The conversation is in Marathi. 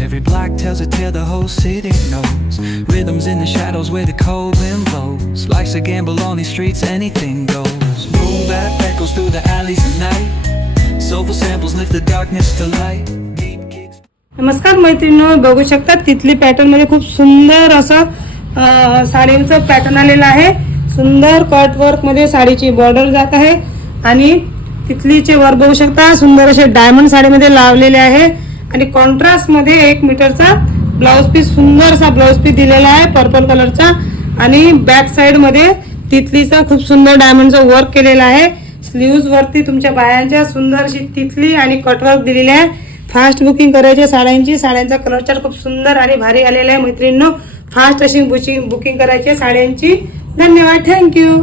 Every block tells a tale the whole city knows. Rhythms in the shadows where the cold wind blows. Life's a gamble on these streets, anything goes. Boom bap echoes through the alleys at night. Soulful samples lift the darkness to light. Deep kicks. नमस्कार मैत्रिणींनो, बघू शकता तिथली पॅटर्न मध्ये खूप सुंदर असं साडीचं पॅटर्न आलेलं आहे. सुंदर कट वर्क मध्ये साडीची बॉर्डर जात आहे आणि तिथलीचे वर बघू शकता सुंदर असे डायमंड साडीमध्ये लावलेले आहे आणि कॉन्ट्रास्ट मध्ये 1 मीटरचा ब्लाउज पीस, सुंदर असा ब्लाउज पीस दिलेला आहे पर्पल कलरचा आणि बॅक साइड मध्ये तिथलीचा खूप सुंदर डायमंडचा वर्क केलेला आहे. स्लीव्ज वरती तुमच्या बायांच्या सुंदर अशी तिथली आणि कटवर्क दिलेली आहे. फास्ट बुकिंग करायची साड्यांचा कलर चार्ट खूप सुंदर आणि भारी आलेला आहे मैत्रिणींनो. फास्ट अशी बुकिंग करायची साड्यांची. धन्यवाद, थँक्यू.